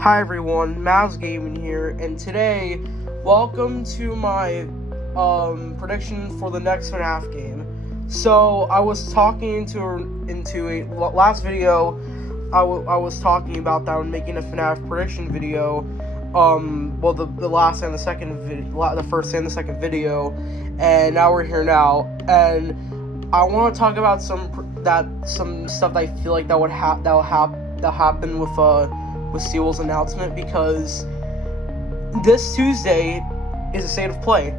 Hi everyone, Mavs Gaming here, and today, welcome to my prediction for the next FNAF game. So I was talking into a last video. I was talking about that and making a FNAF prediction video. Well, the last and the second video, the first and the second video, and now we're here now, and I want to talk about some stuff that I feel like that happened with Steel's announcement, because this Tuesday is a state of play,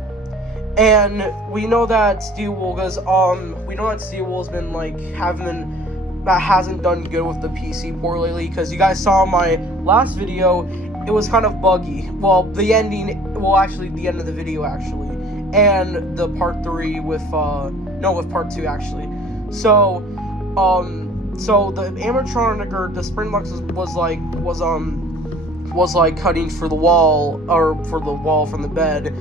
and we know that Steel has been hasn't done good with the PC port lately, because you guys saw my last video, it was kind of buggy. Well, the end of the video actually, and the part 3 with part 2 actually. So the animatronic, or the Springlux, was cutting for the wall, or for the wall from the bed,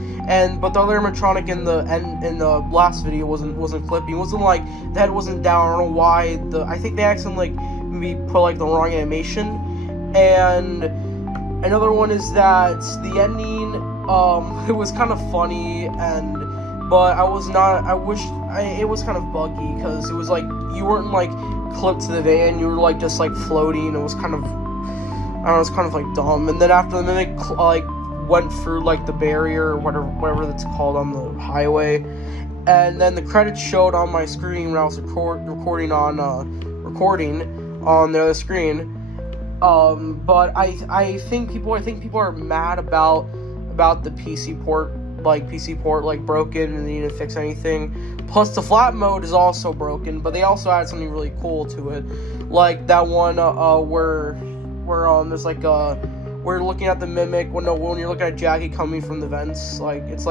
but the other animatronic in the last video wasn't flipping. It wasn't like the head wasn't down. I don't know why. I think they accidentally maybe put the wrong animation. And another one is that the ending, it was kind of funny, but it was kind of buggy, because it was you weren't clipped to the van, you were just floating. It was kind of, I don't know, it's kind of dumb. And then after the mimic went through the barrier, or whatever that's called on the highway, and then the credits showed on my screen when I was recording on the other screen. But I think people are mad about the PC port. PC port broken, and they didn't fix anything. Plus the flat mode is also broken, but they also added something really cool to it, like that one where there's we're looking at the mimic when you're looking at Jackie coming from the vents, it's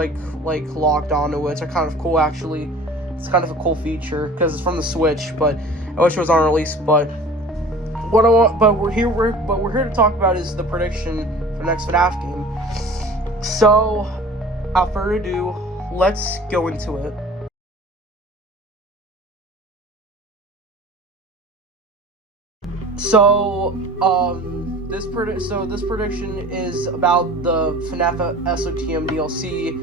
locked onto it. It's kind of cool actually. It's kind of a cool feature because it's from the Switch, but I wish it was on release. But we're here to talk about is the prediction for the next FNAF game. So, without further ado, let's go into it. So, this prediction is about the FNAF SOTM DLC.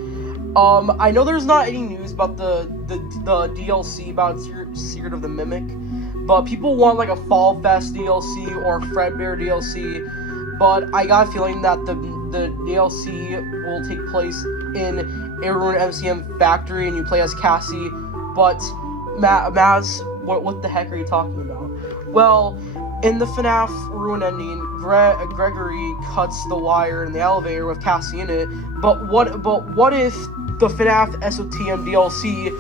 I know there's not any news about the DLC about Secret of the Mimic, but people want a Fall Fest DLC or Fredbear DLC. But I got a feeling that the DLC will take place in a ruined MCM factory, and you play as Cassie. But Maz, what the heck are you talking about? Well, in the FNAF Ruin ending, Gregory cuts the wire in the elevator with Cassie in it. But what if the FNAF SOTM DLC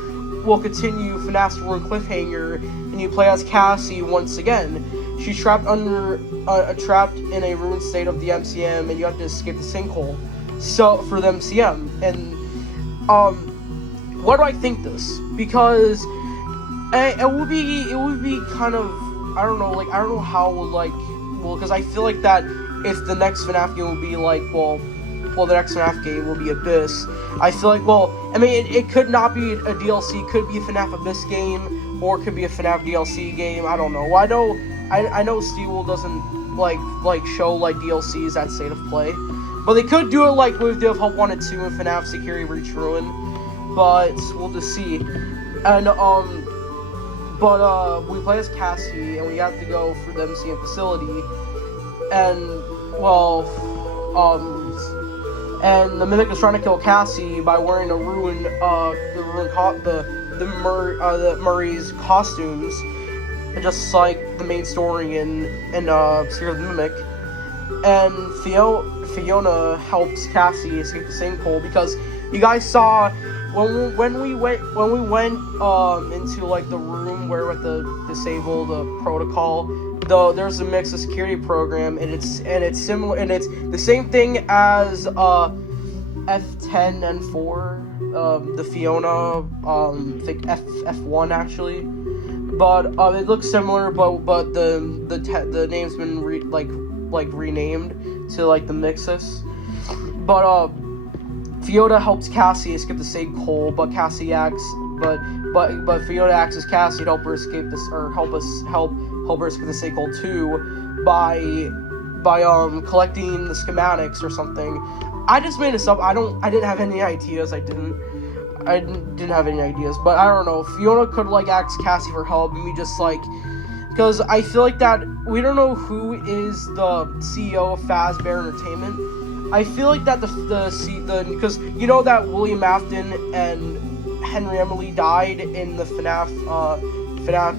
will continue FNAF's Ruin cliffhanger, and you play as Cassie once again? She's trapped in a ruined state of the MCM, and you have to escape the sinkhole. So for the MCM, and what do I think this? Because it would be kind of, I don't know how because I feel that if the next FNAF game will be the next FNAF game will be Abyss, I feel it could not be a DLC, it could be a FNAF Abyss game, or it could be a FNAF DLC game. I don't know. I know Steel doesn't show DLCs at State of Play, but they could do it with the Help 1 and 2 and FNAF Security Breach Ruin, but we'll just see. And we play as Cassie, and we have to go through the MCM facility, and and the Mimic is trying to kill Cassie by wearing the Murray's costumes, just like the main story in Secret of the Mimic. And Fiona helps Cassie escape the sinkhole, because you guys saw when we went into the room where with the disabled protocol, there's a mix of security program, and it's similar, and it's the same thing as F10 and 4, the Fiona, I think F1 actually, but it looks similar, but the name's been renamed to the Mixus. But Fiona helps Cassie escape the sinkhole, but Fiona acts as Cassie to help her escape this, or help her escape the sinkhole too, collecting the schematics or something. I just made this up. I didn't have any ideas. I didn't have any ideas. But I don't know. Fiona could like ask Cassie for help, and we just like, because I feel like that we don't know who is the CEO of Fazbear Entertainment. I feel like that because you know that William Afton and Henry Emily died in the FNAF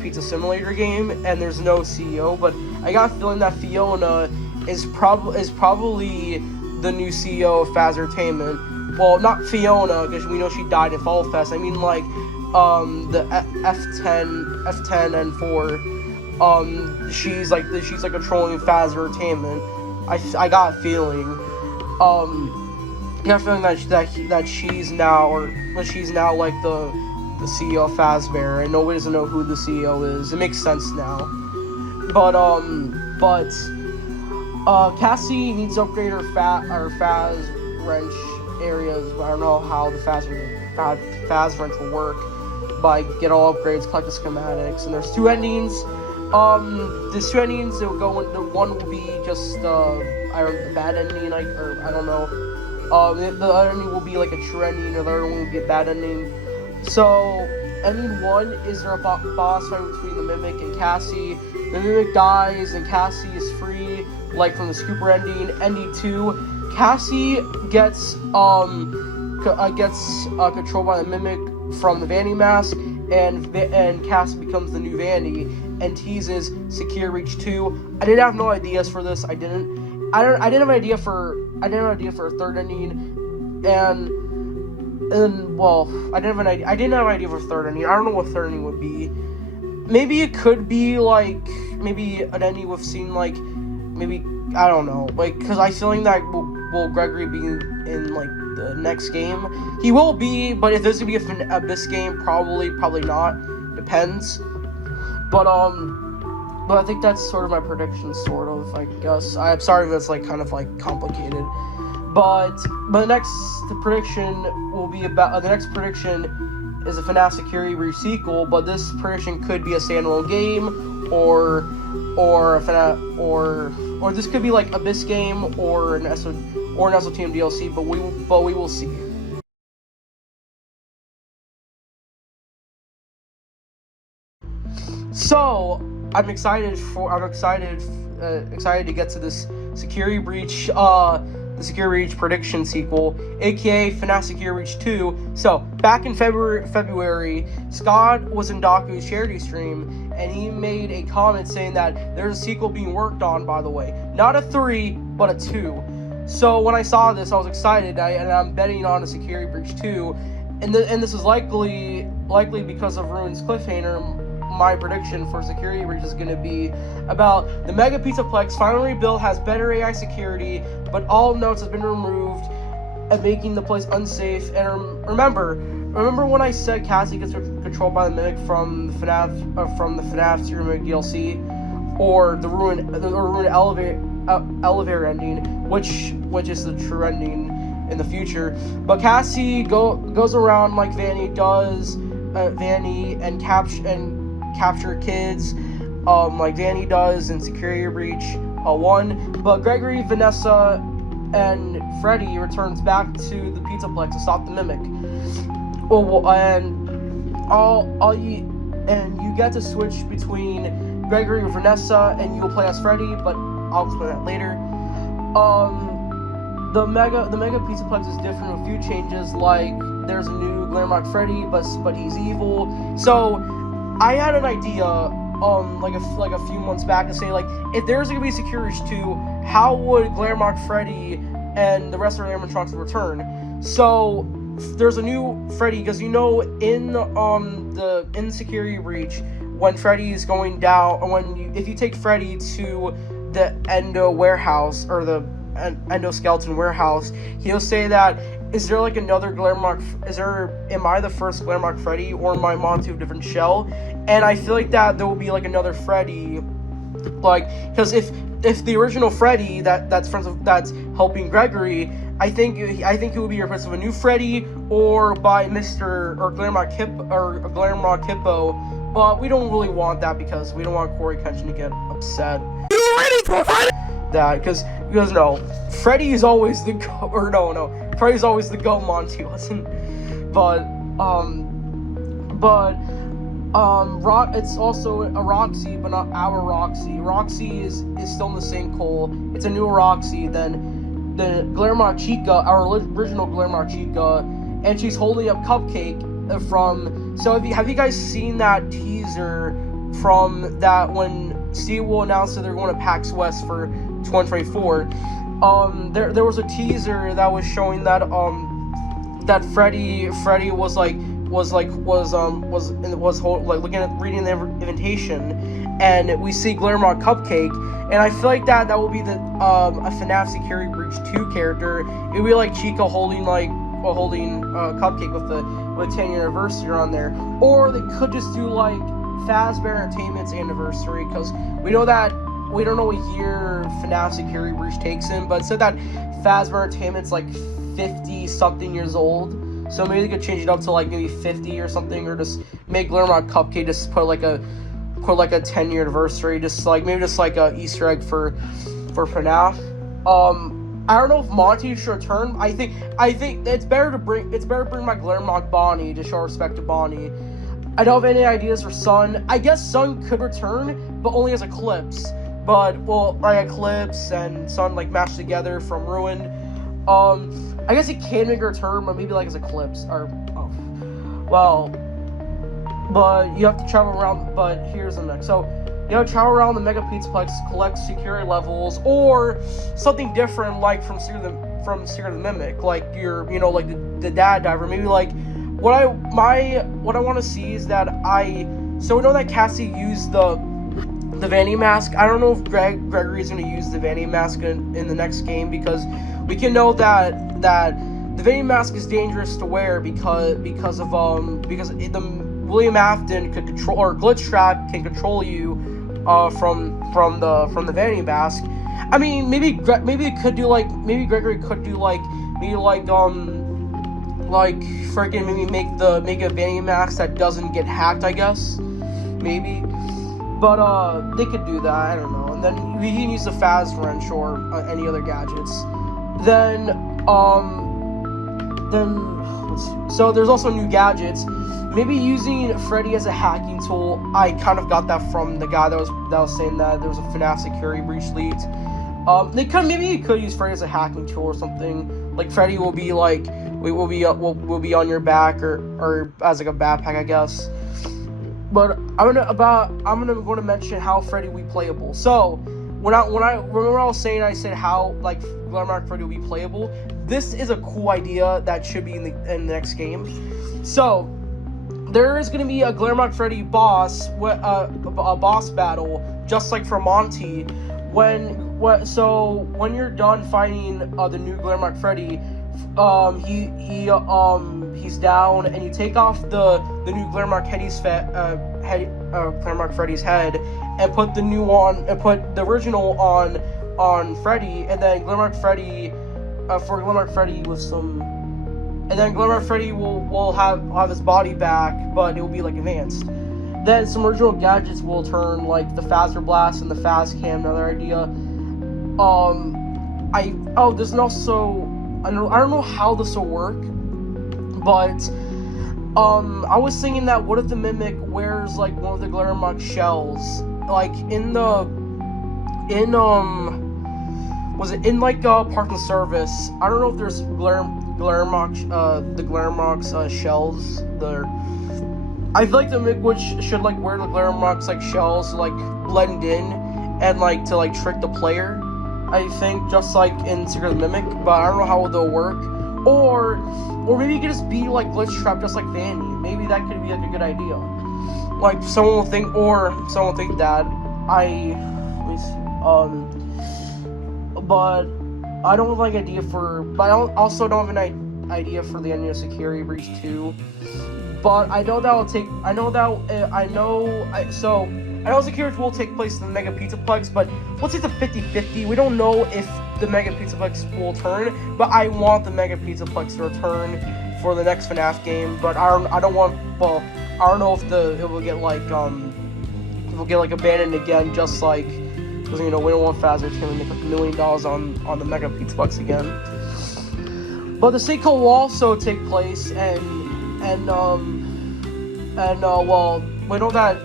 Pizza Simulator game, and there's no CEO. But I got a feeling that Fiona is probably the new CEO of Faz Entertainment. Well, not Fiona, because we know she died in Fall Fest. I mean, like, the F10 and 4. She's like controlling Faz Entertainment. I got a feeling. I got a feeling that she's now like the CEO of Fazbear, and nobody doesn't know who the CEO is. It makes sense now. But Cassie needs to upgrade her Faz wrench areas. I don't know how the Faz wrench will work, but get all upgrades, collect the schematics, and there's 2 endings. There's 2 endings. It will go in, the one will be just the bad ending, I don't know. The other ending will be like a true ending, and the other one will be a bad ending. So ending 1 is there a boss fight between the Mimic and Cassie. The Mimic dies and Cassie is free, like from the Scooper ending. Ending 2, Cassie gets controlled by the Mimic from the Vanny mask, and Cassie becomes the new Vanny and teases Secure Reach 2. I didn't have no ideas for this. I didn't have an idea for a third ending, and well, I didn't have an idea for a third ending. I don't know what third ending would be. Maybe it could be like maybe an ending with scene like maybe I don't know, like, because I feeling that will Gregory be in like the next game? He will be, but if there's gonna be a this game, probably not. Depends. But I think that's sort of my prediction, sort of, I guess. I'm sorry if it's like kind of like complicated. But the next prediction will be about the next prediction is a FNAF Security Breach sequel, but this prediction could be a standalone game or a FNAF or this could be like Abyss game or an SOTM DLC, but we will see. So I'm excited to get to this Security Breach the Security Breach prediction sequel, aka FNAF Security Breach 2. So, back in February, Scott was in Daku's charity stream, and he made a comment saying that there's a sequel being worked on, by the way. Not a 3, but a 2. So, when I saw this, I was excited, and I'm betting on a Security Breach 2, and this is likely because of Ruin's cliffhanger. My prediction for Security Breach is going to be about the Mega Pizzaplex finally rebuilt, has better AI security, but all notes has been removed and making the place unsafe. And remember when I said Cassie gets controlled by the Mimic from the FNAF Secret Mimic DLC, or the Ruin elevator ending, which is the true ending in the future. But Cassie goes around like Vanny does, and capture kids, like Vanny does in Security Breach 1. But Gregory, Vanessa, and Freddy returns back to the Pizzaplex to stop the Mimic. And you get to switch between Gregory or Vanessa, and you'll play as Freddy, but I'll explain that later. The Mega Pizzaplex is different with a few changes, like there's a new Glamrock Freddy, but he's evil. So I had an idea, like a few months back to say, like, if there's gonna be Security Breach 2, how would Glamrock Freddy and the rest of the animatronics return? So there's a new Freddy, because you know in Security Breach, when Freddy's going down, or if you take Freddy to the Endo warehouse, or the endoskeleton warehouse, he'll say that, is there like another Glamrock, am I the first Glamrock Freddy, or am I on to a different shell? And I feel like that there will be like another Freddy, like, because if the original Freddy that's helping Gregory, I think it will be replaced with a new Freddy, or by Glamrock Hippo, but we don't really want that, because we don't want Corey Kenshin to get upset. You ready for fight? that, because no, Freddy is always the go, or no, Freddy's always the go. Monty wasn't, but it's also a Roxy, but not our Roxy. Roxy is still in the same coal. It's a new Roxy than the Guillermo Chica, our original Guillermo Chica, and she's holding up Cupcake from. So have you guys seen that teaser from that when Steve will announce that they're going to PAX West for 2024? There was a teaser that was showing that that Freddy was looking at reading the invitation, and we see Guillermo Cupcake, and I feel like that will be the a FNAF Security Breach 2 character. It would be like Chica holding Cupcake with the 10th anniversary on there, or they could just do like Fazbear Entertainment's anniversary, because we don't know what year FNAF Security Breach takes in, but it said that Fazbear Entertainment's like 50 something years old. So maybe they could change it up to like maybe 50 or something, or just make Guillermo Cupcake just put like a 10-year anniversary, just like a Easter egg for FNAF. I don't know if Monty should return. I think it's better to bring my Guillermo Bonnie to show respect to Bonnie. I don't have any ideas for Sun. I guess Sun could return, but only as Eclipse. But Eclipse and Sun like mashed together from Ruined. I guess he can make a return, but maybe like as Eclipse, but you have to travel around. But here's the next. So you have to travel around the Mega Pizzaplex, collect security levels, or something different, like from Secret of the Mimic, like like the dad diver. Maybe like what I want to see is that we know that Cassie used the Vanny mask. I don't know if Gregory is going to use the Vanny mask in the next game, because we can know that the Vanny mask is dangerous to wear because William Afton could control, or Glitch Trap can control you from the Vanny mask. I mean, maybe Gregory could do like make a Vanny mask that doesn't get hacked, I guess, maybe. But they could do that, I don't know. And then we can use the Faz Wrench or any other gadgets. Then let's see. So there's also new gadgets. Maybe using Freddy as a hacking tool. I kind of got that from the guy that was saying that there was a FNAF Security Breach lead. Maybe you could use Freddy as a hacking tool or something. Like Freddy will be like will be on your back or as like a backpack, I guess. But I'm gonna mention how Freddy will be playable. So when I remember I was saying, I said how like Guillermo Freddy will be playable. This is a cool idea that should be in the next game. So there is gonna be a Guillermo Freddy boss, a boss battle, just like for Monty. When you're done fighting the new Guillermo Freddy, he's down, and you take off the new Guillermo Freddy's head, and put the new on, and put the original on Freddy, and then Guillermo Freddy with some, and then Guillermo Freddy will have his body back, but it will be like advanced. Then some original gadgets will turn, like the Phaser Blast and the Phaz Cam. Another idea. There's also, I don't know how this will work, but I was thinking that what if the Mimic wears like one of the Guillermo shells, like was it in like Park and Service? I don't know if there's the Guillermo shells there. I feel like the Mimic should like wear the Guillermo like shells to like blend in and like to like trick the player. I think just like in Secret of the Mimic, but I don't know how they'll work. Or maybe it could just be like Glitch Trap, just like Vanny. Maybe that could be like a good idea. Like someone will think that let me see. But I don't have like idea for. But I also don't have an idea for the end of Security Breach 2. But I know that will take. I know Security will take place in the Mega Pizzaplex, but let's say it's a 50-50. We don't know if the Mega Pizzaplex will return, but I want the Mega Pizzaplex to return for the next FNAF game. But I don't know if it will get like abandoned again, just like because we don't want Fazbear's gonna make like $1 million on the Mega Pizza Box again. But the sinkhole will also take place, well, we know that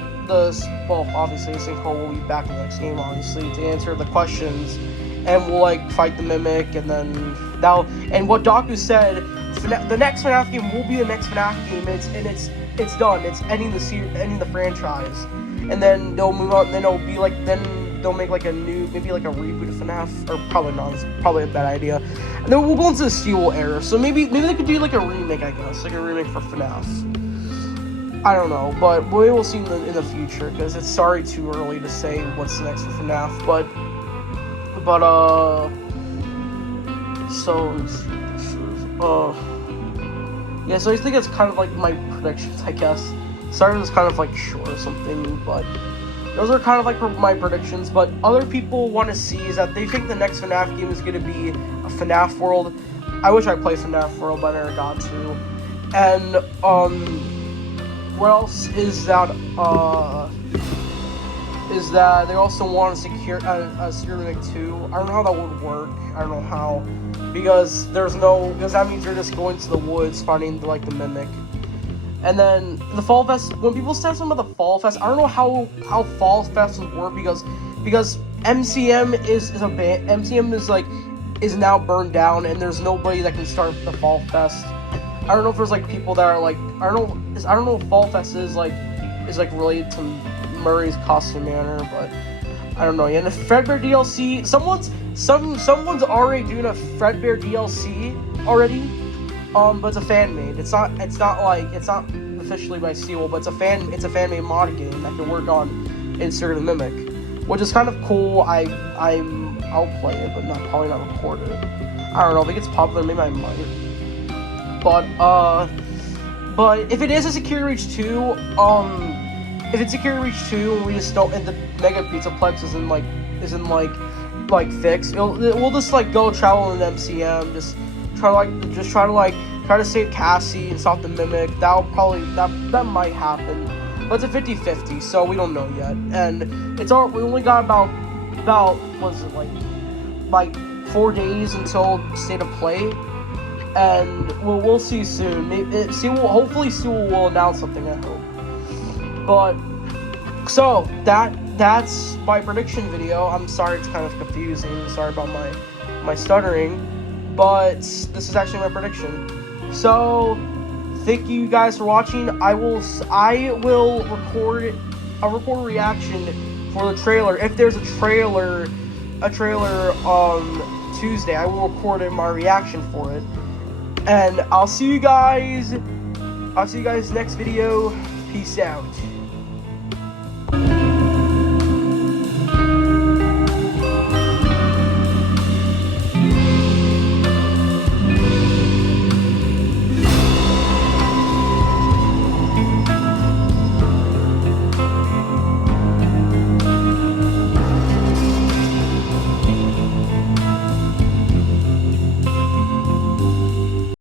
obviously the sinkhole will be back in the next game, obviously, to answer the questions, and we'll like fight the Mimic, and then and what Daku said, the next FNAF game will be the next FNAF game, and it's done. It's ending the franchise, and then they'll move on. Then it'll be like they'll make like a new, maybe like a reboot of FNAF, or probably not. It's probably a bad idea. And then we'll go into the Seawolf era. So maybe they could do like a remake, I guess, like a remake for FNAF. I don't know, but we will see in the future, because it's too early to say what's next for FNAF. Yeah, so I think it's kind of like my predictions, I guess. Sorry it was kind of like short or something, but those are kind of like my predictions. But other people want to see is that they think the next FNAF game is going to be a FNAF World. I wish I played FNAF World, but I never got to. And, what else is that, they also want to secure a Secure Mimic 2. I don't know how that would work. I don't know how. Because that means you're just going to the woods, finding, like, the Mimic. And then, the Fall Fest, when people say something about the Fall Fest, I don't know how Fall Fest would work, because MCM is now burned down, and there's nobody that can start the Fall Fest. I don't know if there's, like, people that are, like, I don't know if Fall Fest is related to Murray's Costume Manor, but I don't know. And the Fredbear DLC, someone's already doing a Fredbear DLC already, but it's a fan made. It's not officially by Seawolf, but it's a fan made mod game that can work on Insert the Mimic, which is kind of cool. I'll play it, but probably not record it. I don't know, if it gets popular, maybe I might. But if it is a Security Reach 2, if it's Security Reach 2 and we just don't, and the Mega Pizzaplex isn't fixed, we'll just like go travel in MCM, try to save Cassie and stop the Mimic. That might happen, but it's a 50-50, so we don't know yet. And we only got about what is it, like 4 days until State of Play. And we'll see soon. Hopefully Seawolf will announce something, I hope. But so that's my prediction video. I'm sorry it's kind of confusing. Sorry about my stuttering, but this is actually my prediction. So thank you guys for watching. I'll record a reaction for the trailer. If there's a trailer on Tuesday, I will record my reaction for it. And I'll see you guys next video. Peace out.